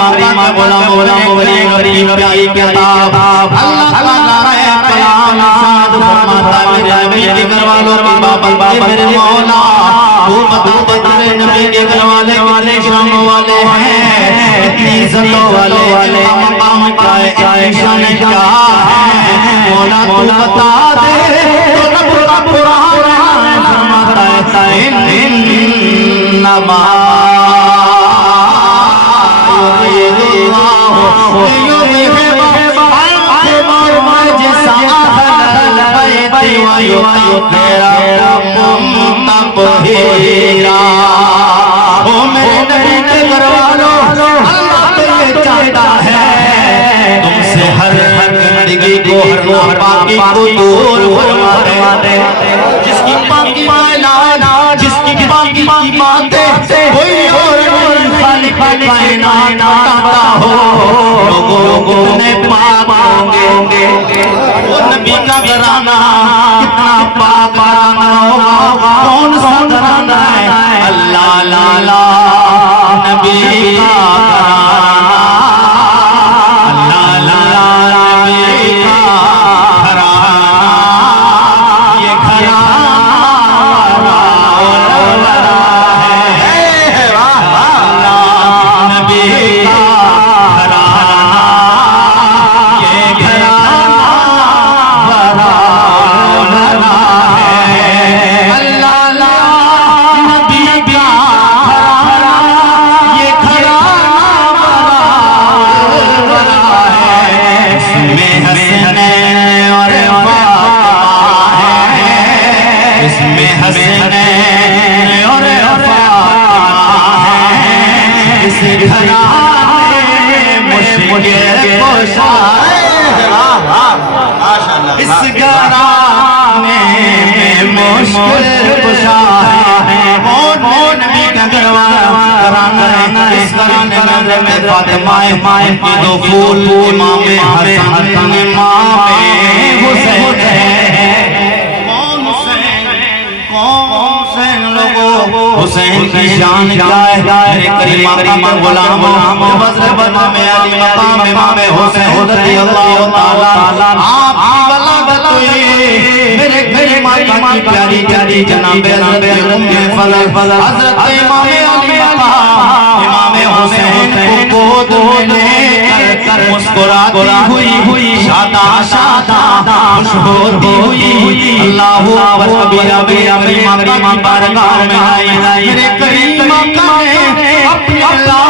کریمہ غلام غریب پیاری کتاب اللہ تعالیٰ رہے کلام ارشاد فرماتا ہے میرے نبی کے گھر والوں کی بابل میرے مولا تو بتا تیرے نبی کے گھر والے شان والے ہیں اتنی عزتوں والے مقام کیا ہے شان کیا ہے مولا تو بتا دے تو رب قرآن فرماتا ہے انما میرے نبی کے گھر والوں اللہ تو یہ چاہتا ہے تم سے ہر گندگی کو ہر ناپاکی کو دور فرما دے جس کی پاکی مانا جس کی پاکی باتیں کوئی اور خالق کائنات چاہتا ہو لوگوں نے پاک ہوں گے وہ نبی کا گھرانہ کتنا پاک گھرانہ ہوگا کون سا گھرانہ ہے اللہ لالا نبی کا گھرانہ اللہ لالا نبی کا گھرانہ یہ گھرانہ اس گھرانے میں مشکل کشا ہے کون نبی کا گھرانا ہے اس گھرانے میں فاطمہ کی دو پھول امام حسن امام حسین ہے کون حسین لوگوں حسین کی شان کیا ہے میرے کریمہ غلام بزر بنا میں علی مقام امام حسین رضی اللہ تعالیٰ آپ بلغت ہوئی میرے کریمہ کی پیاری جناب حضرت فضل حضرت امام علی مقام امام حسین کو گود لے کر مسکراتی ہوئی شادہ خوش ہوتی ہوئی اللہ اکبر کبیرہ کریمہ کی بارگاہ میں آئی میرے کریمہ نے اپنے اللہ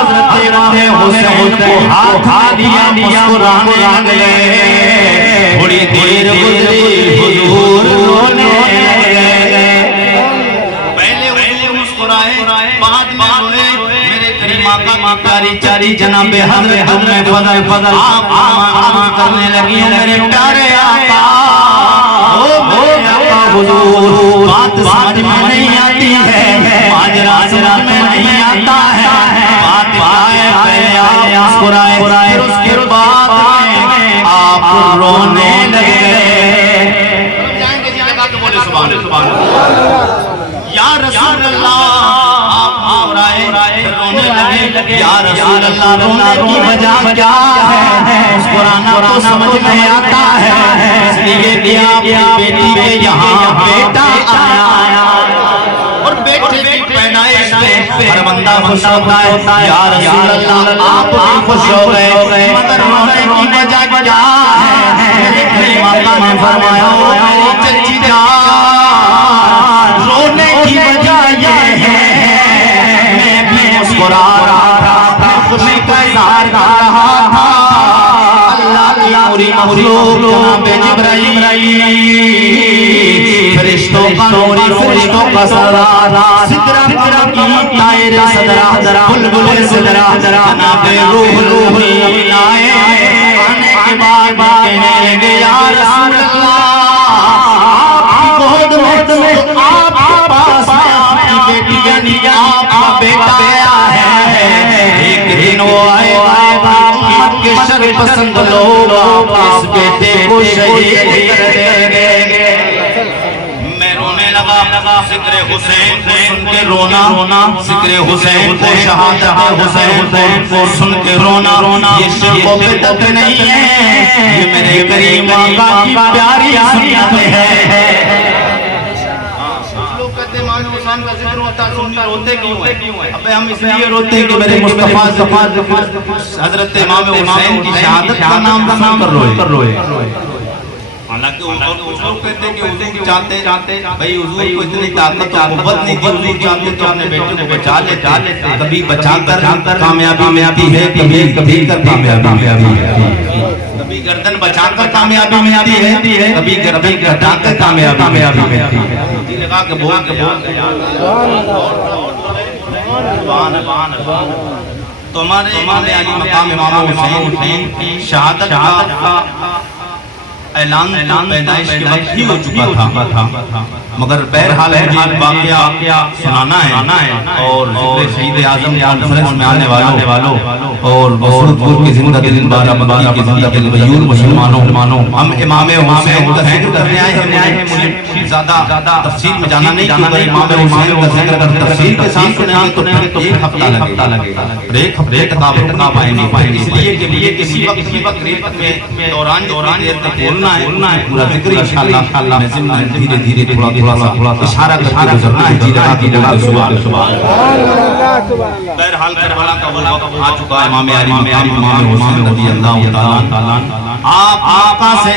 حضرت امام حسین کو ہاتھ دیا مسکرانے لگے بڑی دیر گزری حضور رونے لگے پہلے حضور مسکرائے بعد میں روئے میرے کریمہ کا پیاری جناب حضرت فضل آپ آمد کرنے لگی میرے پیارے آقا حضور بات سمجھ میں نہیں آتی ہے ماجرا سمجھ میں نہیں آتا ہے بات آئے پہلے آپ مسکرائے پھر اس کے بعد آپ رونے لگے جائیں گے جی لگا کے بولے سبحان اللہ یا رسول اللہ آپ مسکرائے رونے لگے یا رسول اللہ رونے کی وجہ کیا ہے مسکرانا تو سمجھ میں آتا ہے اس لیے بھی آپ کی بیٹی کے یہاں بیٹا آیا اور بیٹے کی پیدائش پہ ہر بندہ خوش ہوتا ہے یا رسول اللہ آپ بھی خوش ہو گئے مگر رونے کی وجہ کیا ہے میرے کریمہ نے فرمایا چچی جان رونے کی وجہ یہ ہے میں بھی مسکرا رہا تھا خوشی کا اظہار کر رہا تھا اللہ مخلوق جناب جبرائیل فرشتوں کا نوری فرشتوں کا سردار سدرہ کی طائر صدرہ بلبل صدرہ جناب روح الامین آئے آنے کے بعد کہنے لگے یا رسول اللہ آپ کی گود میں آپ کے پاس آپ کی بیٹی یعنی آپ کا بیٹا آیا ہے ایک دن وہ آئے آپ کے شر پسند لوگ اس بیٹے کو شہید کر دیں گے میں رونے لگا ذکر حسین کو سن کے رونا، ذکر حسین کو شہادت حسین کو سن کے رونا، یہ شرک و بدعت نہیں ہے، یہ میرے کریم آقا کی پیاری سنت ہے۔ لوگ کہتے ہیں ماں حسین کا ذکر ہوتا ہے، سنی روتے کیوں ہیں؟ ابے ہم اس لیے روتے ہیں کہ میرے مصطفیٰ حضرت امام حسین کی شہادت کا نام سن کر روئے۔ حالانکہ کچھ لوگ کہتے ہیں کہ حضور چاہتے بھئی حضور کو اتنی طاقت و قوت نہیں دی، حضور چاہتے تو اپنے بیٹے کو بچا لیتے، کبھی بچا کر کامیابی ملتی ہے، کبھی کر کامیابی ملتی ہے، کبھی گردن بچا کر کامیابی ملتی ہے، کبھی گردن کٹا کر کامیابی ملتی ہے۔ جی لگا کہ بول تو ہمارے امام علی مقام امام حسین کی شہادت کا اعلان پیدائش کے وقت ہی ہو چکا تھا، مگر بہرحال واقعہ سنانا ہے، اور ذکر شہید اعظم کانفرنس میں آنے والوں اور بسرودپور کی زندہ دل بارہ بندی کی زندگی الغیور مسلمانوں، ہم امام حسین کا ذکر کرنے آئے ہیں۔ مجھے زیادہ تفصیل میں جانا نہیں، کیونکہ امام حسین کا ذکر اگر تفصیل کے ساتھ سنیں گے تو پھر ایک ہفتہ لگے گا، ایک ہفتے تک آپ رکنا پائیں گے، اس لیے کہ کسی وقت میں دوران دیر تک بولنا ہے، پورا ذکر انشاءاللہ میں ضمن دھیرے تھوڑا سا اشارہ کرتے گزرنا ہے، جی لگا سبحان اللہ۔ بہرحال کربلا کا وہ وقت آ چکا ہے، امام علی مقام امام حسین رضی اللہ تعالیٰ آپ آقا سے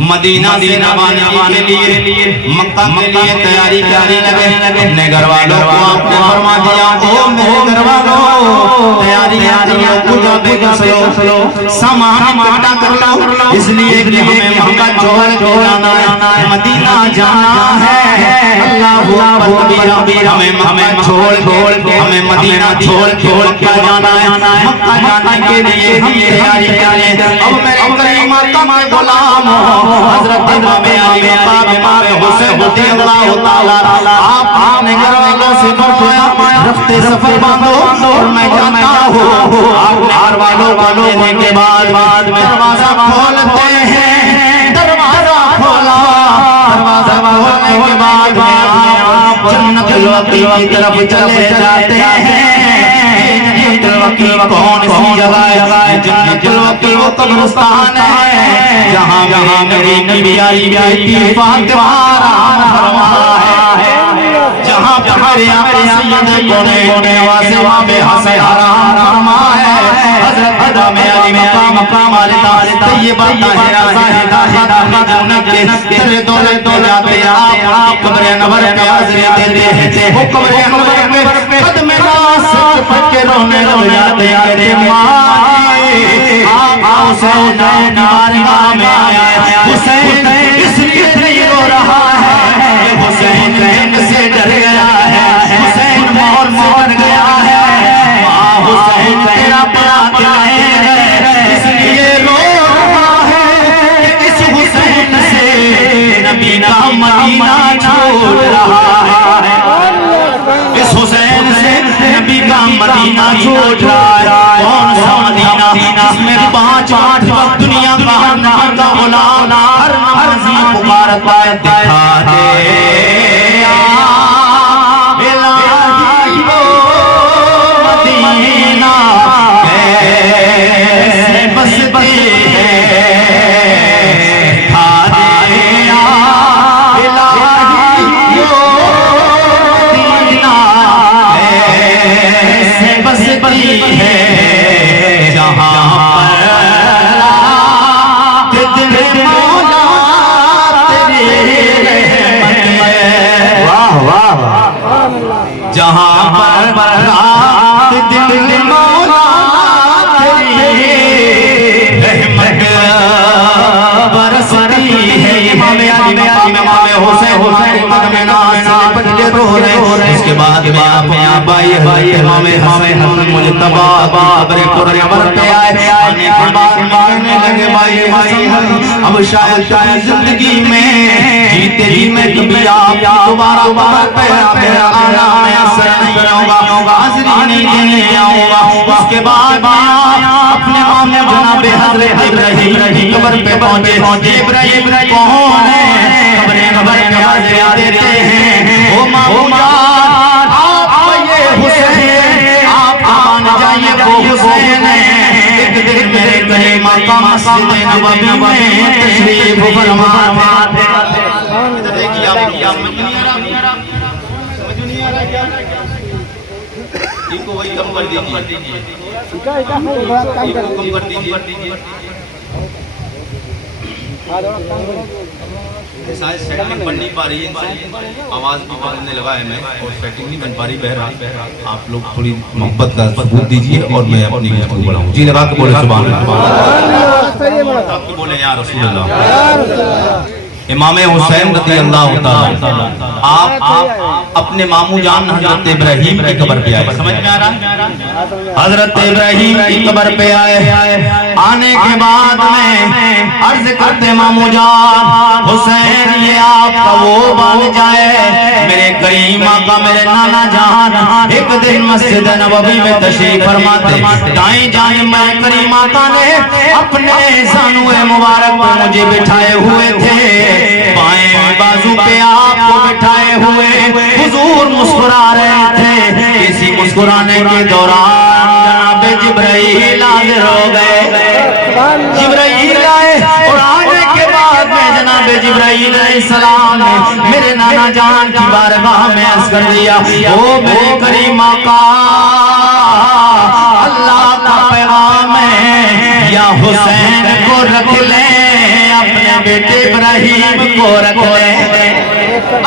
مدینہ سے روانگی کے لیے مکہ کے لیے تیاری لگے، اپنے گھر والوں کو آپ نے فرما دیا، او میرے گھر والوں تیاری پوجا بے گسلو سامان اکٹھا کر لو، اس لیے کہ ہمیں مکہ چھوڑ کے جانا ہے، مدینہ جانا ہے، اللہ اکبر، ہمیں چھوڑ کے ہمیں مدینہ چھوڑ کے جانا ہے، مکہ جانے کے لیے ہم تیاری کریں۔ اب میرے کریم آقا کے غلام حضرت امام علی مقام امام حسین رضی اللہ تعالیٰ آپ نے گھر والوں سے فرمایا رفتے سفر باندھو اور میں جاتا ہوں، آپ نے گھر والوں کو لینے کے بعد دروازہ کھولتے ہیں، دروازہ کھولنے کے بعد آپ جنت الوقی کی طرف چلے جاتے ہیں۔ جنت الوقی کون سی جگہ ہے؟ جنت الوقی وہ قبرستان ہے جہاں نبی پیاری بیٹی فاطمہ آرام فرما ہے، جہاں پیارے آقا سید کونین نواز امام حسین آرام فرما ہے، حضرت امام علی مقام طیبہ طاہرہ زاہدہ جنت کے تلے دولے جاتے آپ قبر انور کے حاضری دیتے ہیں، وہ قبر انور میں قدم راست پڑھ کے رونے لگ جاتے ہیں، ماں آپ حسین ہماری ماں میں آیا، حسین اس لیے نہیں رو رہا ہے، حسین سے ڈر گیا ہے، حسین مور گیا ہے، حسین تیرا بڑا دل ہے، اس لیے رو رہا ہے، اس حسین سے نبی کا مدینہ چھوڑ رہا ہے، اس حسین سے نبی کا مدینہ چھوڑ رہا ہے، کون سا مدینہ جس میں 5 وقت دنیا کا ہر نبی کا غلام ہر نمازی پکارتا ہے، دکھا دے الہی وہ مدینہ کیسے بستی ہے، دکھا دے الہی وہ مدینہ کیسے بستی ہے، جہاں جہاں پر برات دل مولا تیری رحمت برستی ہے، امام علی امام حسین قدم ناز پڑھتے رو رہے، اس کے بعد آپ بھائی امام حسین مجتبی قبر پرنور پہ آئے، آنے کے بعد مارنے لگے بھائی اب شاید زندگی میں جیتے ہی میں کبھی آپ دوبارہ بار پہ آنا نہیں آؤں گا، حاضری نہیں دینے آؤں گا، اس کے بعد اپنے میں جناب حضرت ابراہیم کی قبر پہ پہنچے. ابراہیم کون ہے؟ قبر پہ حاضر دیتے ہیں. او مامو جان آپ یہ حسین آپ مان جائیے وہ حسین ہے. ایک دن میرے کریمہ کا مسجد نبوی میں تشریف فرما تھے. ادھر دیکھیے آپ ان کو وہی کم کر دیجیے. کم کر دیجیے. سائز سیٹنگ بن نہیں پا رہی ہے, آواز بھی بننے لگا ہے میں اور سیٹنگ نہیں بن پا رہی. بہرحال آپ لوگ تھوڑی محبت کا ثبوت دیجیے اور میں اپنی گفتگو بڑھاؤں. جی لگا کے بولے سبحان اللہ. آپ کو بولے یا رسول اللہ. امام حسین رضی اللہ تعالیٰ آپ اپنے مامو جان حضرت ابراہیم کی قبر پہ آئے. سمجھ میں آ رہا؟ حضرت ابراہیم کی قبر پہ آئے. آنے کے بعد میں عرض کرتے مامو جان حسین یہ آپ کا وہ بن جائے. میرے کریم آقا میرے نانا جان ایک دن مسجد نبوی میں تشریف فرماتے. دائیں جانب میں کریم آقا نے اپنے زانوئے مبارک پر مجھے بٹھائے ہوئے تھے. بائیں بازو پہ آپ کو بٹھائے ہوئے حضور مسکرا رہے تھے. اسی مسکرانے کے دوران جناب جبرائیل حاضر ہو گئے. جبرائیل آئے اور آنے کے بعد میں جناب جبرائیل علیہ السلام نے میرے نانا جان کی بارگاہ میں عرض کر دیا او میرے کریم آقا اللہ کا پیغام ہے یا حسین کو رکھ لیں اپنے بیٹے ابراہیم کو رکھ لیں.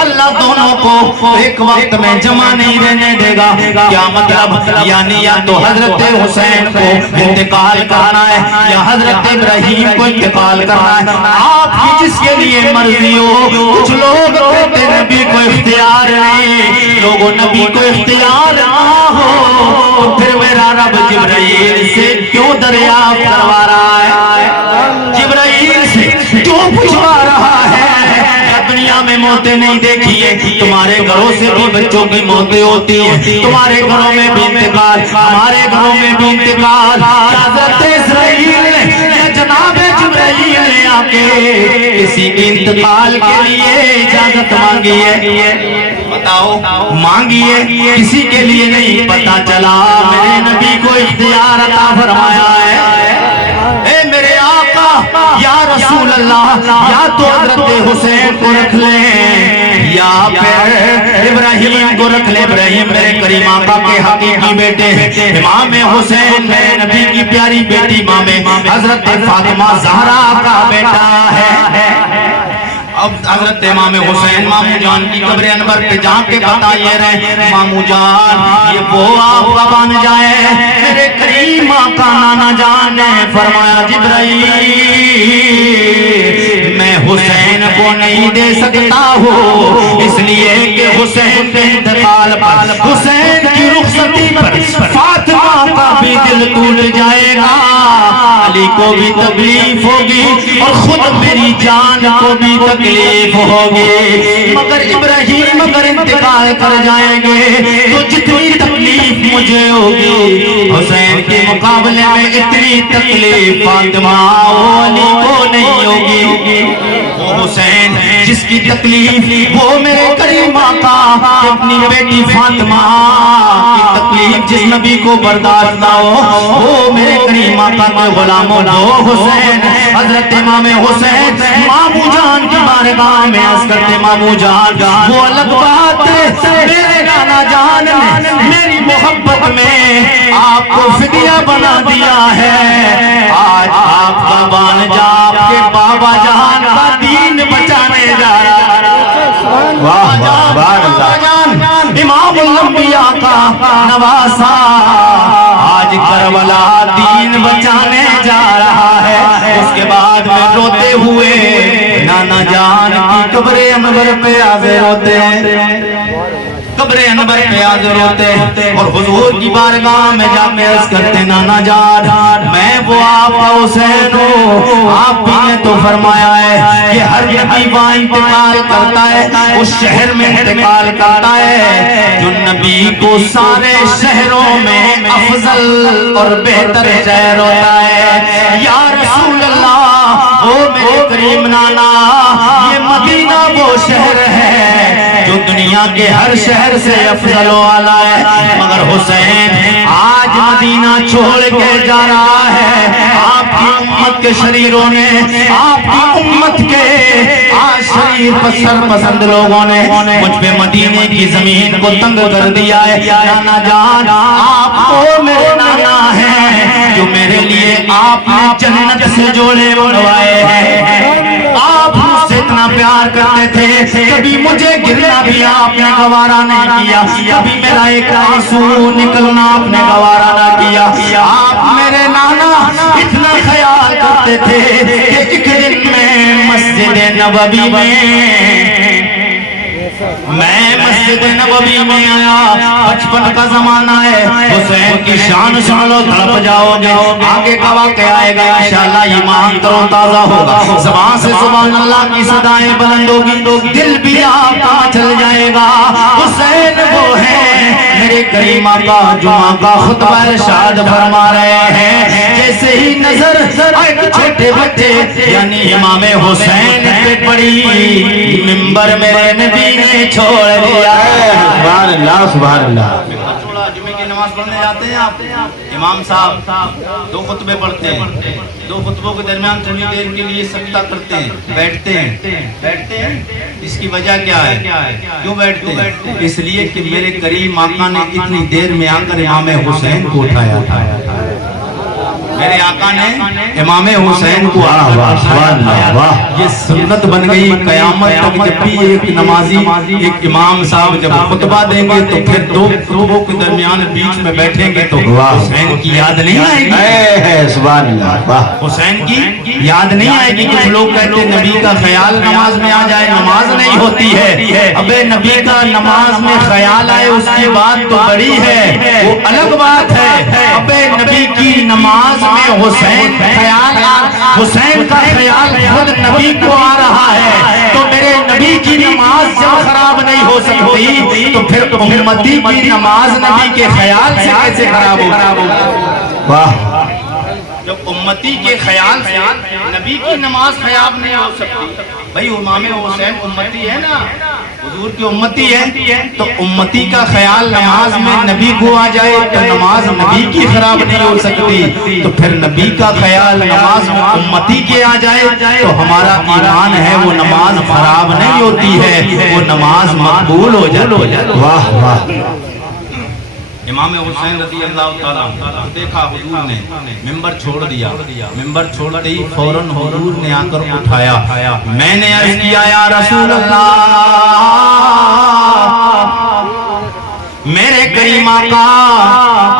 اللہ دونوں کو ایک وقت میں جمع نہیں رہنے دے گا. کیا مطلب؟ یعنی یا تو حضرت حسین کو انتقال کرنا ہے یا حضرت ابراہیم کو انتقال کرنا ہے. آپ کی جس کے لیے مرضی ہو. کچھ لوگ کہتے نبی کو اختیار نہیں. لوگوں نبی کو اختیار نہ ہو تو پھر میرا رب جبرائیل سے کیوں دریافت کروا رہا ہے؟ جبرائیل سے کیوں پوچھوا رہا ہے؟ دنیا میں موتیں نہیں دیکھی ہے. تمہارے گھروں سے بھی بچوں کی موتیں ہوتی ہیں. تمہارے گھروں میں بھی انتقال, ہمارے گھروں میں بھی انتقال. حضرت اسرائیل نے جناب جبرائیل نے آ کے کسی کے انتقال کے لیے اجازت مانگی ہے. بتاؤ مانگی ہے کسی کے لیے نہیں. پتا چلا میرے نبی کو اختیار عطا فرمایا ہے. اے میرے آقا یا رسول اللہ یا تو حضرت حسین کو رکھ لیں یا پھر ابراہیم کو رکھ لیں. ابراہیم میرے کریم آقا کے حقیقی بیٹے ہیں. امام حسین میرے نبی کی پیاری بیٹی امام حضرت فاطمہ زہرا کا بیٹا ہے. اب حضرت امام حسین مامو جان کی قبر انور پہ جا کے بتائیے رہے مامو جان یہ وہ آپ کا بن جائے. میرے کریم آقا نانا جان نے فرمایا جبرائیل میں حسین کو نہیں دے سکتا ہوں اس لیے کہ حسین کے انتقال پر حسین کی رخصتی پر فاطمہ کا بھی دل ٹوٹ جائے گا. علی کو بھی تکلیف ہوگی اور خود میری جان کو بھی تکلیف ہوگی. مگر ابراہیم اگر انتقال کر جائیں گے تو جتنی تکلیف مجھے ہوگی حسین کے مقابلے میں اتنی تکلیف فاطمہ و علی کو نہیں ہوگی. وہ حسین جس کی تکلیف وہ میرے کریم آقا اپنی بیٹی فاطمہ کی تکلیف جس نبی کو برداشت نہ ہو وہ میرے کریم آقا کے غلاموں وہ حسین حضرت امام حسین مامو جان کی بارگاہ میں عرض کرتے مامو جان وہ الگ بات میرے نانا جان نے میری محبت میں آپ کو فدیہ بنا دیا ہے. آج آپ کا بانجا آپ کے بابا جان کا دین بچانے جا رہا ہے. امام الانبیاء کا نواسا آج کربلا دین بچانے جا رہا ہے. اس کے بعد میں روتے ہوئے نانا جان کی قبر انور پہ آگے روتے ہیں. قبر انور پہ حاضر ہوتے اور حضور کی بارگاہ میں جا کے عرض کرتے نانا جان میں وہ آپ کا حسین ہوں. آپ بھی نے تو فرمایا ہے کہ ہر نبی وہاں انتقال کرتا ہے اس شہر میں انتقال کرتا ہے جو نبی کو سارے شہروں میں افضل اور بہتر شہر ہوتا ہے. یا رسول اللہ او میرے کریم نانا یہ مدینہ وہ شہر ہے جو دنیا کے ہر شہر سے افضل والا ہے مگر حسین آج مدینہ چھوڑ کے جا رہا ہے. آپ کی امت کے شریروں نے آپ کی امت کے آج شریر پسر پسند لوگوں نے مجھ پہ مدینے کی زمین کو تنگ کر دیا ہے. نانا جان آپ کو میرے نانا ہیں جو میرے لیے آپ نے جنت سے جوڑے بنوائے ہیں. آپ مجھ سے اتنا پیار کرتے تھے کبھی مجھے گرنا بھی آپ نے گوارا نہیں کیا کبھی میرا ایک آنسو نکلنا آپ نے گوارا نہ کیا. آپ میرے نانا اتنا خیال کرتے تھے کہ ایک دن میں مسجد نبوی میں مسجد نبوی میں آیا. 55 کا زمانہ ہے حسین کی شان سن لو تڑپ جاؤ گے. آگے کا واقعہ آئے گا انشاءاللہ ایمان ترو تازہ ہوگا. زبان سے سبحان اللہ کی صدائیں بلند ہوگی دل بھی آپ کا چل جائے گا. حسین وہ ہے میرے کریم آقا جمعہ کا خطبہ ارشاد فرما رہے ہیں جیسے ہی نظر ایک چھوٹے بچے یعنی امام حسین پہ پڑی منبر میرے نبی نے چھوڑ دیا. سبحان اللہ سبحان اللہ. جمعے کی نماز پڑھنے جاتے ہیں آپ امام صاحب 2 خطبے پڑھتے ہیں 2 خطبوں کے درمیان تھوڑی دیر کے لیے سجدہ کرتے ہیں بیٹھتے ہیں. اس کی وجہ کیا ہے کیوں بیٹھتے ہیں؟ اس لیے کہ میرے کریم آقا نے اتنی دیر میں آ کر امام حسین کو اٹھایا تھا. میرے آقا نے امام حسین کو یہ سنت بن گئی قیامت تک. جب بھی ایک نمازی ایک امام صاحب جب خطبہ دیں گے تو پھر 2 خطبوں کے درمیان بیچ میں بیٹھیں گے تو حسین کی یاد نہیں آئے گی. سبحان اللہ. حسین کی یاد نہیں آئے گی. کچھ لوگ کہتے ہیں نبی کا خیال نماز میں آ جائے نماز نہیں ہوتی ہے. ابے نبی کا نماز میں خیال آئے اس کی بات تو بڑی ہے وہ الگ بات ہے. ابے نبی کی نماز میں حسین کا خیال خود نبی کو آ رہا ہے تو میرے نبی کی نماز جب خراب نہیں ہو سکتی تو پھر امتی کی نماز نبی کے خیال سے کیسے خراب ہوگا؟ واہ. جب امتی کے خیال سے نبی کی نماز خراب نہیں ہو سکتی. بھئی امام حسین امتی ہے نا حضور کی امتی ہے تو امتی کا خیال نماز میں نبی کو آ جائے تو نماز نبی کی خراب نہیں ہو سکتی. تو پھر نبی کا خیال نماز میں امتی کے آ جائے تو ہمارا ایمان ہے وہ نماز خراب نہیں ہوتی ہے وہ نماز مقبول ہو جائے. واہ واہ. امام حسین رضی اللہ تعالیٰ دیکھا حضور نے منبر چھوڑ دیا. منبر چھوڑتے ہی فوراً حضور نے آ کر اٹھایا. میں نے عرض کیا یا رسول اللہ میرے کریم آقا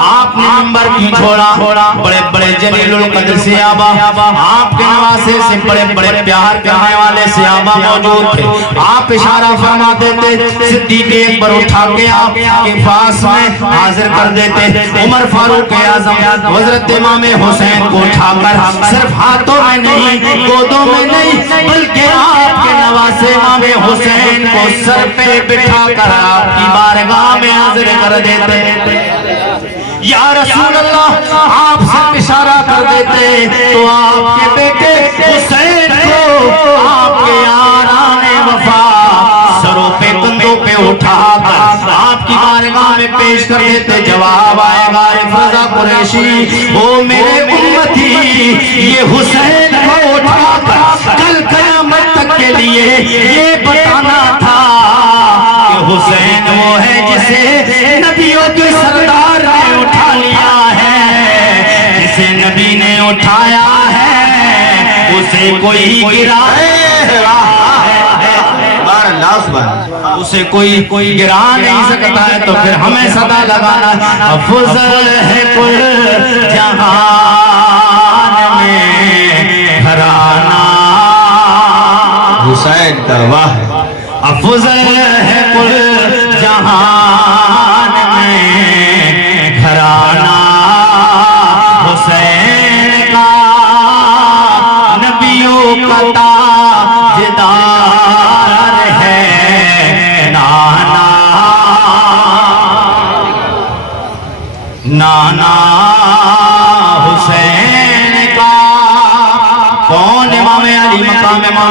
آپ نے منبر کیوں چھوڑا؟ بڑے بڑے جلیل القدر صحابہ آپ کے نواسے سے بڑے بڑے پیار کرنے والے صحابہ موجود تھے. آپ اشارہ فرما دیتے صدیق اکبر اٹھا کے آپ کے پاس میں حاضر کر دیتے. عمر فاروق اعظم حضرت امام حسین کو اٹھا کر صرف ہاتھوں میں نہیں گودوں میں نہیں بلکہ آپ کے نواسے امام حسین کو سر پہ بٹھا کر آپ کی بارگاہ میں حاضر کر دیتے. یا رسول اللہ آپ سے اشارہ کر دیتے تو آپ کے بیٹے حسین کو آپ کے یاران وفا سروں پہ کندھوں پہ اٹھا کر آپ کی بارگاہ میں پیش کر دیتے. جواب آئے گا رضا قریشی او میرے امتی یہ حسین کو اٹھا کر کل قیامت تک کے لیے یہ بتانا تھا کہ حسین وہ ہے جسے نبیوں کے سردار نے اٹھا لیا ہے. جسے نبی نے اٹھایا ہے اسے کوئی گرا اسے کوئی گرا نہیں سکتا ہے. تو پھر ہمیں صدا لگانا افضل ہے کل جہان میں گھرانہ حسین کا. واہ. افضل ہے کل جہان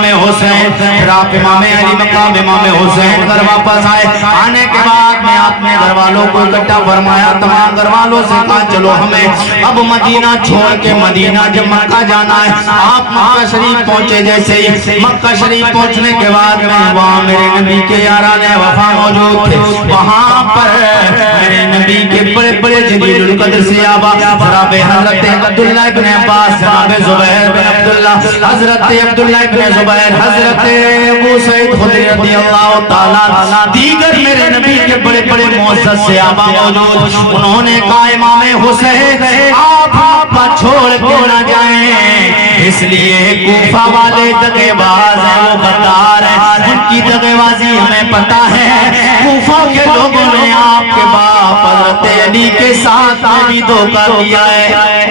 امام حسین، پھر آپ امام علی مقام امام حسین گھر واپس آئے۔ آنے کے بعد میں آپ نے گھر والوں کو اکٹھا فرمایا، تمام گھر والوں سے کہا چلو ہمیں اب مدینہ چھوڑ کے مدینہ جب مکہ جانا ہے۔ آپ مکہ شریف پہنچے، جیسے ہی مکہ شریف پہنچنے کے بعد میں وہاں میرے نبی کے یاران وفا موجود تھے، وہاں پر میرے نبی کے بڑے بڑے جلیل القدر صحابہ جناب حضرت عبداللہ ابن عباس، جناب زبیر بن عبداللہ، حضرت عبداللہ ابن زبیر، حضرت ابو سعید خدری رضی اللہ تعالیٰ، دیگر میرے نبی کے بڑے بڑے معزز صحابہ موجود۔ انہوں نے کہا امام حسین آپ مکہ چھوڑ کے نہ جائیں، اس لیے کوفہ والے دغے باز ہیں، وہ غدار ہیں، ان کی دغے بازی ہمیں پتہ ہے۔ کوفہ کے لوگوں نے آپ کے باپ حضرت علی کے ساتھ بھی دھوکہ کیا ہے۔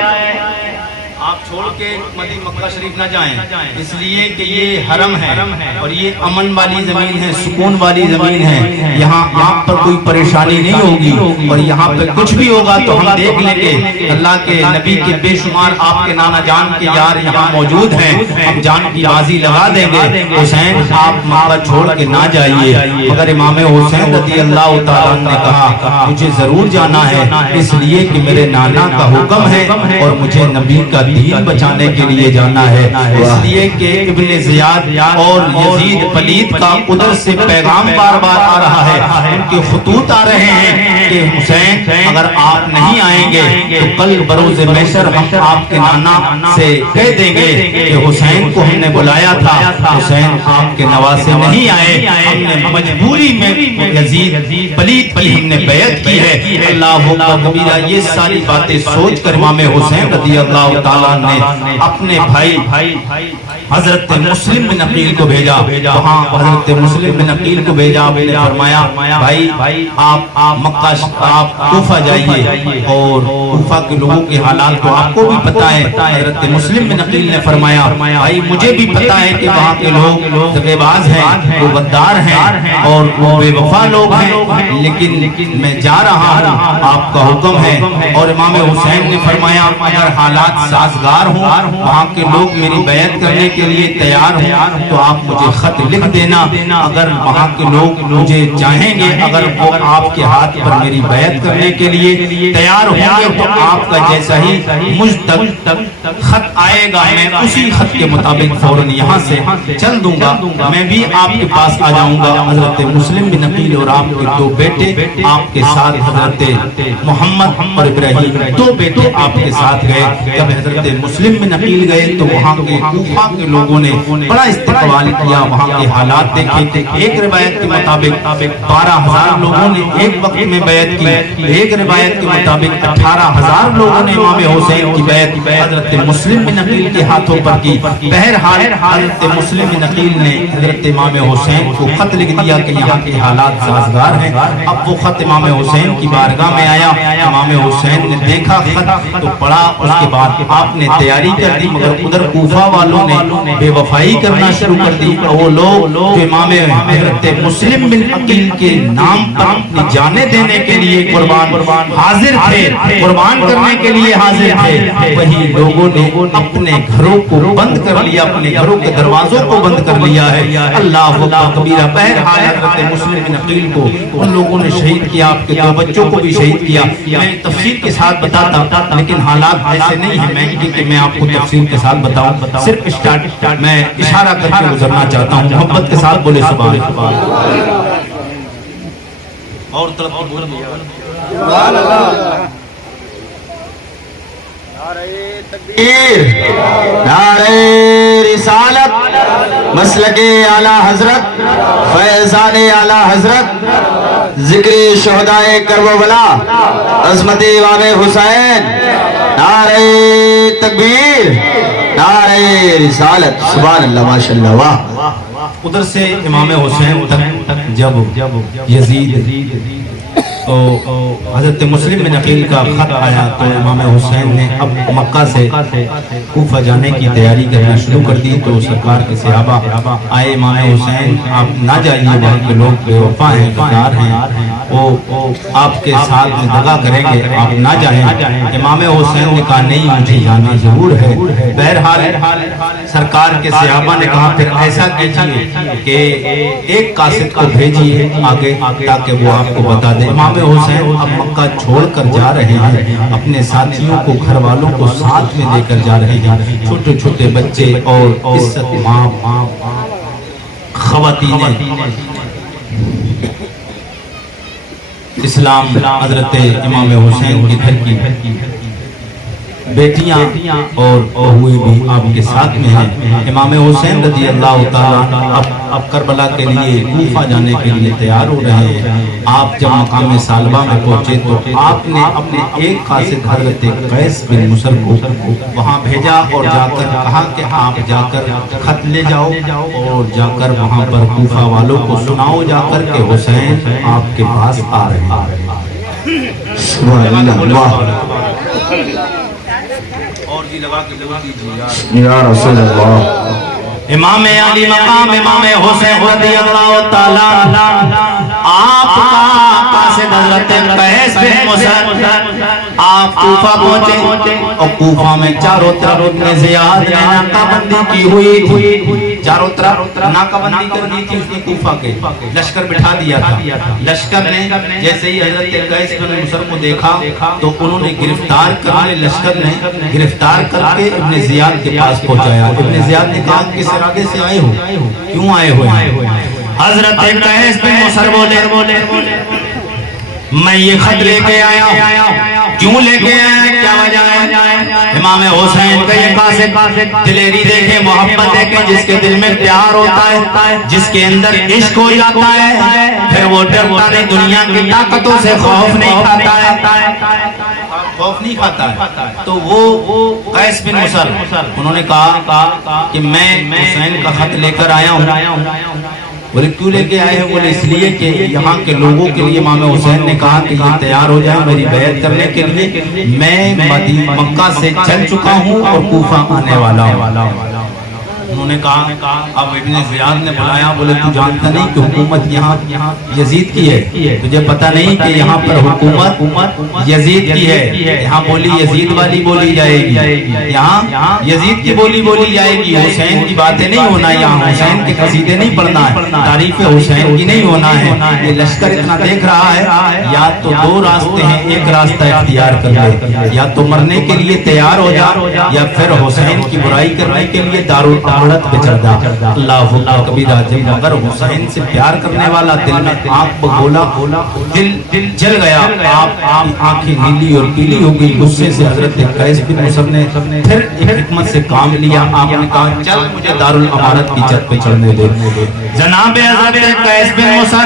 آپ چھوڑ کے مکہ شریف نہ جائیں، اس لیے کہ یہ حرم ہے اور یہ امن والی زمین ہے، سکون والی زمین ہے، یہاں آپ پر کوئی پریشانی نہیں ہوگی، اور یہاں پہ کچھ بھی ہوگا تو ہم دیکھ لیں گے۔ اللہ کے نبی کے بے شمار آپ کے نانا جان کے یار یہاں موجود ہیں، ہم جان کی بازی لگا دیں گے۔ حسین آپ مکہ چھوڑ کے نہ جائیے، مگر امام حسین رضی اللہ تعالیٰ نے کہا مجھے ضرور جانا ہے، اس لیے کہ میرے نانا کا حکم ہے اور مجھے نبی کا دین بچانے کے لیے جانا ہے، اس لیے کہ ابن زیاد اور یزید پلید کا ادھر سے پیغام بار بار آ رہا ہے، ان کے خطوط آ رہے ہیں کہ حسین اگر آپ نہیں آئیں گے تو کل بروز محشر ہم آپ کے نانا سے کہہ دیں گے کہ حسین کو ہم نے بلایا تھا، حسین آپ کے نواسے نہیں آئے، ہم نے مجبوری میں یزید پلید کی ہم نے بیعت کی ہے۔ اللہ اکبر کبیرہ، یہ ساری باتیں سوچ کر امام حسین رضی اللہ تعالیٰ نے اپنے بھائی حضرت مسلم بن عقیل کو بھیجا، وہاں حضرت مسلم بن عقیل کو بھیجا، آپ نے فرمایا بھائی آپ مکہ آپ کوفہ جائیے، اور کوفہ کے لوگوں کے حالات تو آپ کو بھی پتہ ہے۔ حضرت مسلم بن عقیل نے فرمایا بھائی مجھے بھی پتہ ہے کہ وہاں کے لوگ دغے باز ہیں، وہ غدار ہیں اور وہ بے وفا لوگ ہیں، لیکن میں جا رہا ہوں، آپ کا حکم ہے۔ اور امام حسین نے فرمایا اگر حالات سازگار ہوں، وہاں کے لوگ میری بیعت کرنے کے لیے تیار ہوں تو آپ مجھے خط لکھ دینا، اگر وہاں کے لوگ مجھے چاہیں گے، اگر وہ آپ کے ہاتھ پر میری بیعت کرنے کے لیے تیار ہوں گے تو آپ کا جیسا ہی مجھ تک خط آئے گا میں اسی خط کے مطابق فوراً یہاں سے چل دوں گا، میں بھی آپ کے پاس آ جاؤں گا۔ حضرت مسلم بن عقیل اور آپ کے دو بیٹے آپ کے ساتھ، حضرت محمد اور ابراہیم دو بیٹے آپ کے ساتھ گئے۔ جب حضرت مسلم بن عقیل گئے تو وہاں کے کوفہ کے لوگوں نے بڑا استقبال کیا، وہاں کے حالات دیکھے۔ ایک روایت کے مطابق 12,000 لوگوں نے ایک وقت میں بیعت کی، ایک روایت کے مطابق 18,000 لوگوں نے امام حسین کی بیعت حضرت مسلم بن عقیل کے ہاتھوں پر کی۔ بہرحال حضرت مسلم بن عقیل نے حضرت امام حسین کو خط لکھ دیا کہ یہاں کے حالات سازگار ہیں۔ اب وہ خط امام حسین کی بارگاہ میں آیا، امام حسین نے دیکھا خط تو پڑھا، اس کے بعد آپ نے تیاری کر دی، مگر ادھر کوفہ والوں نے بے وفائی کرنا شروع کر دی۔ وہ لوگ جو امام حضرت مسلم بن عقیل کے نام پر اپنی جانیں دینے کے لیے قربان حاضر تھے، قربان کرنے کے لیے حاضر تھے، وہی لوگوں نے اپنے گھروں کو بند کر لیا، اپنے گھروں کے دروازوں کو بند کر لیا ہے۔ اللہ اکبر کبیرہ، بہرحال حضرت مسلم بن عقیل کو ان لوگوں نے شہید کیا، آپ کے دو بچوں کو بھی شہید کیا۔ میں تفصیل کے ساتھ بتاتا لیکن حالات ایسے نہیں ہیں کہ میں آپ کو تفصیل کے ساتھ بتاؤں، صرف اسٹارٹ میں اشارہ کر کے گزرنا چاہتا ہوں۔ محبت کے ساتھ بولے سبحان اللہ، اور طرف بول سبحان اللہ، نعرہ رسالت، مسلک اعلی حضرت، فیضان اعلی حضرت، ذکر شہدائے کربلا، عظمت امام حسین، نعرہ تکبیر، نعرہ رسالت، سبحان اللہ، ماشاءاللہ، واہ۔ ادھر سے امام حسین تک جب یزید تو حضرت مسلم بن عقیل کا خط آیا تو امام حسین نے اب مکہ سے کوفہ جانے کی تیاری کرنا شروع کر دی. تو سرکار کے صحابہ آئے, امام حسین آپ نہ جائیے, وہاں کے لوگ بے وفا ہیں, غدار ہیں, وہ آپ کے ساتھ دغا کریں گے, آپ نہ جائیں. امام حسین نے کہا نہیں, مجھے جانا ضرور ہے. بہرحال سرکار کے صحابہ نے کہا پھر ایسا کیجیے کہ ایک قاصد کو بھیجیے آگے تاکہ وہ آپ کو بتا دے. امام حسین اب مکہ چھوڑ کر جا رہے ہیں, اپنے ساتھیوں کو, گھر والوں کو ساتھ میں لے کر جا رہے ہیں. چھوٹے چھوٹے بچے اور عزت ماں, خواتینیں, اسلام حضرت امام حسین کی گھر کی بیٹیاں اور بہویں بھی آپ کے ساتھ میں ہیں. امام حسین رضی اللہ تعالیٰ اب کربلا کے لیے کوفہ جانے کے لیے تیار ہو رہے ہیں. آپ جب مقام سالبہ میں پہنچے تو آپ نے اپنے ایک قاصد حضرت قیس بن مصر کو وہاں بھیجا اور جا کر کہا کہ آپ جا کر خط لے جاؤ اور جا کر وہاں پر کوفہ والوں کو سناؤ جا کر کہ حسین آپ کے پاس آ رہے ہیں. سبحان اللہ, اور جی لگا کے دعا کیجیے یا رسول اللہ. امام علی مقام امام حسین رضی اللہ تعالیٰ آپ کا قاصد حضرت قیس بن مصر آپ کوفہ پہنچے اور کوفہ میں چاروں طرف ابن زیاد نے ناکہ بندی کی ہوئی تھی. چاروں طرف ناکہ بندی کر دی تھی اس نے کوفہ کے, لشکر بٹھا دیا تھا. لشکر نے جیسے ہی حضرت قیس بن مصر کو دیکھا تو انہوں نے گرفتار کرنے, لشکر نے گرفتار کر کے ابن زیاد کے پاس پہنچایا. ابن زیاد نے کہا کس ارادے سے آئے ہو, کیوں آئے ہوئے ہیں؟ حضرت قیس بن مصر بولے میں یہ خط لے کے آیا ہوں. کیوں لے کے آیا, کیا وجہ ہے؟ امام حسین کا یہ قاصد دلیری دیکھے, محبت دیکھے, جس کے دل میں پیار ہوتا ہے, جس کے اندر عشق ہو جاتا ہے, پھر وہ ڈرتا نہیں, دنیا کی طاقتوں سے خوف نہیں کھاتا ہے, خوف نہیں کھاتا ہے. تو وہ قیس بن مصر انہوں نے کہا کہ میں حسین کا خط لے کر آیا ہوں. بولے کیوں لے کے آئے ہیں؟ بولے اس لیے کہ یہاں کے لوگوں کے لیے امام حسین نے کہا کہ یہ تیار ہو جائیں میری بیعت کرنے کے لیے, میں مکہ سے چل چکا ہوں اور کوفہ آنے والا ہوں. انہوں نے کہا اب ابن زیاد نے بلایا, بولے تو جانتا نہیں کہ حکومت یہاں یزید کی ہے, تجھے پتہ نہیں کہ یہاں پر حکومت یزید کی ہے, یہاں بولی یزید والی بولی جائے گی, یہاں یزید کی بولی بولی جائے گی. حسین کی باتیں نہیں ہونا, یہاں حسین کے قصیدے نہیں پڑھنا ہے, تعریف حسین کی نہیں ہونا ہے. یہ لشکر اتنا دیکھ رہا ہے, یا تو دو راستے ہیں, ایک راستہ اختیار کر لے, یا تو مرنے کے لیے تیار ہو جا, یا پھر حسین کی برائی کرنے کے لیے دارالعمارت پہ چڑھ جا. اللہ اکبر کبیرہ. جب مگر حسین سے پیار کرنے والا دل میں آنکھ بگولا, دل جل گیا, آپ آنکھیں نیلی اور پیلی ہو گئی. غصے سے حضرت قیس بن مصر نے پھر ایک حکمت سے کام لیا. آپ نے کہا چل مجھے دارالعمارت کی چھت پہ چڑھنے دے. جناب حضرت قیس بن مصر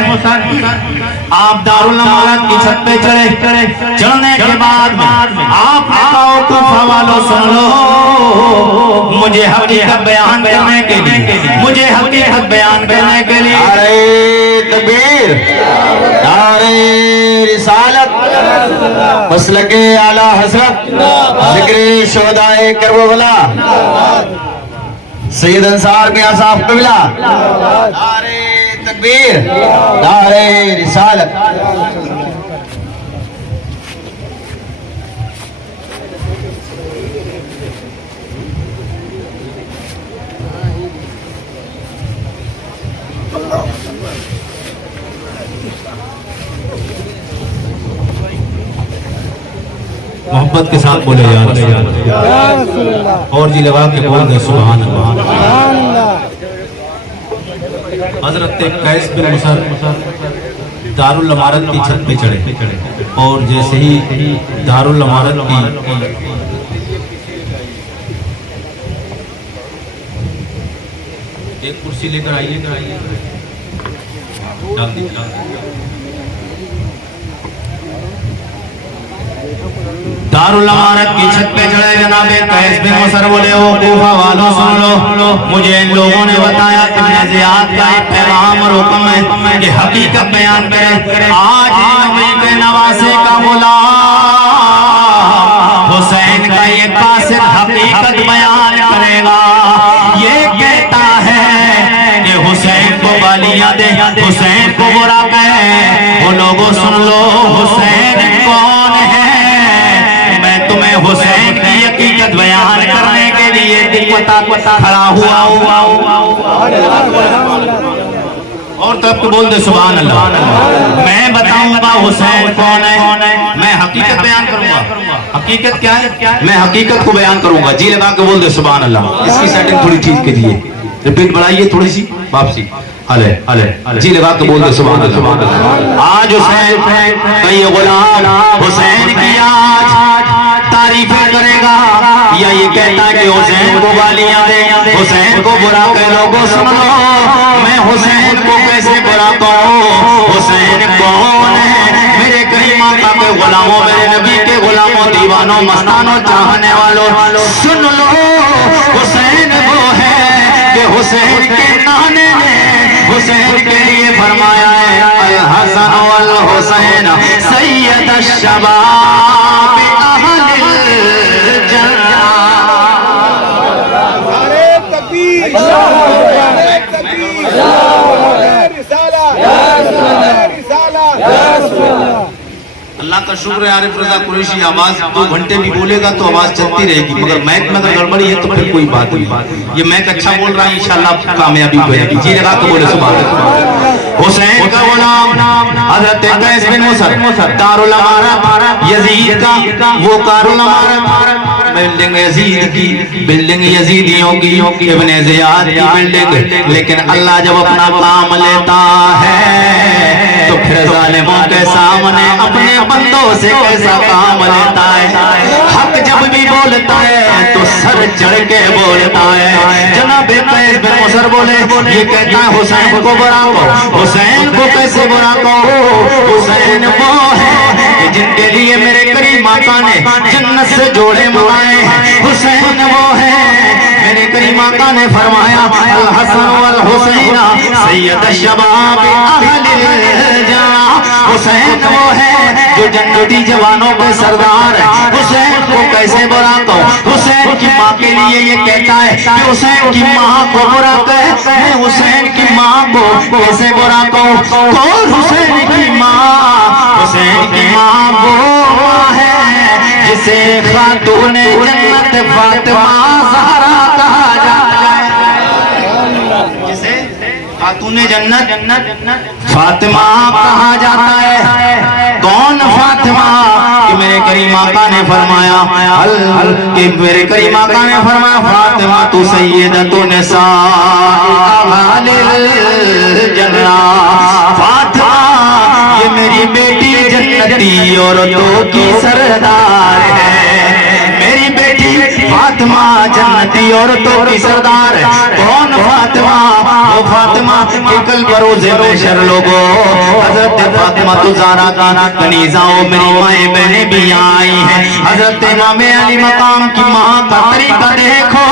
آپ دارالعمارت کی چھت پہ چڑھے. چڑھنے کے بعد آپ نے کہا کوفہ والوں سن لو, مجھے حقیقت بیان کرنے کے لیے, مجھے حقیقت بیان کرنے کے لیے نعرہ تکبیر, نعرہ رسالت, مسلک اعلی حضرت, ذکر شہداء کربلا, سید انصار میاں صاحب قبلہ, نعرہ تکبیر, نعرہ رسالت. محبت کے ساتھ بولے یا رسول اللہ, اور جی لگا کے بول دے سبحان اللہ. حضرت قیس بن مصر دارالعمارت کی چھت پہ چڑھے, اور جیسے ہی دارالعمارت کی ایک کرسی لے کر آئیے, ڈال دیجیے. دارال امارت کی چھت پہ چڑھے جناب قیس بن مصر بولے او کوفہ والوں سن لو، مجھے ان لوگوں نے بتایا ابن زیاد کا ایک پیغام اور حکم ہے کہ حقیقت بیان کرے۔ آج نبی کے نواسے کا غلام حسین کا یہ قاصد حقیقت بیان کرے گا، یہ کہتا ہے کہ حسین کو گالیاں دے، حسین کو برا کہے۔ وہ لوگوں سن لو، حسین کون ہے؟ میں تمہیں حسین کی حقیقت بیان کرنے کے لیے کھڑا ہوا اور تب تو بول دے سبحان اللہ۔ میں بتاؤں گا حسین کون ہے، میں حقیقت بیان کروں گا۔ حقیقت کیا ہے؟ میں حقیقت کو بیان کروں گا۔ جی لگا کے بول دے سبحان اللہ۔ اس کی سیٹنگ تھوڑی ٹھیک کیجئے، ریپیٹ بڑھائیے تھوڑی سی واپسی۔ جی لگا کے بول دے سبحان اللہ۔ آج حسین کا یہ غلام حسین کی آج تعریفیں کرے گا، یا یہ کہتا ہے کہ حسین کو گالیاں دے، حسین کو برا کہ لوگوں سن لو، میں حسین کو کیسے برا کہوں؟ حسین کون ہے؟ میرے کریم آقا کے غلاموں، میرے نبی کے غلاموں، دیوانوں، مستانوں، چاہنے والوں، سن لو، حسین وہ ہے کہ حسین کے نانے نے حسین کے لیے فرمایا ہے الحسن والحسین سید الشباب اہل الجنہ۔ نعرہ تکبیر، نعرہ تکبیر، نعرہ رسالہ، نعرہ رسالہ۔ اللہ کا شکر ہے عارف رضا قریشی آواز 2 گھنٹے بھی بولے گا تو آواز چلتی رہے گی، مگر میک میں اگر گڑبڑی ہے تو پھر کوئی بات نہیں۔ یہ میک اچھا بول رہا ہے انشاءاللہ کامیابی ہوئے گی۔ جی لگا کے بولے سبحان اللہ۔ حسین کا غلام حضرت قیس بن مصر دارال امارت یزید کا وہ دارال امارت بلڈنگ یزید کی، بلڈنگ یزیدیوں کی، ابن زیاد کی بلڈنگ، لیکن اللہ جب اپنا کام لیتا ہے تو پھر ظالموں کے سامنے اپنے بندوں سے کیسا کام لیتا ہے۔ حق جب بھی بولتا ہے تو سر چڑھ کے بولتا ہے۔ جناب قیس بن مصر بولے، یہ کہتا ہے حسین کو برا کہو، حسین کو کیسے برا کہو؟ حسین وہ ہے کہ جن کے لیے میرے کریم آقا نے جنت سے جوڑے منگائے ہیں، حسین وہ ہے میرے کریم آقا نے فرمایا الحسن والحسین سید الشباب اہل الجنہ۔ حسین وہ ہے جو جنتی جوانوں کے سردار ہے، حسین کو کیسے برا کہوں؟ حسین کی ماں کے لیے یہ کہتا ہے کہ حسین کی ماں کو برا کہے، میں حسین کی ماں کو کیسے برا کہوں؟ کون حسین کی ماں؟ حسین کی ماں وہ ہے جسے خاتون جنت فاطمہ زہرا کہا جاتا ہے، جسے خاتون جنت فاطمہ کہا جاتا ہے۔ کون فاطمہ؟ کہ میرے کریم آقا نے فرمایا کہ میرے کریم آقا نے فرمایا فاطمہ تو سیدۃ نساء اہل الجنہ۔ فاطمہ یہ میری بیٹی جنتی عورتوں کی سردار ہے، میری بیٹی فاطمہ جنتی عورتوں کی سردار ہے۔ کون فاطمہ؟ وہ فاطمہ کہ کل بروز محشر لوگوں حضرت فاطمہ زہرا کا کنیزاؤں میری مائیں بہنیں بھی آئی ہیں۔ حضرت امام علی مقام کی ماں کا طریقہ دیکھو،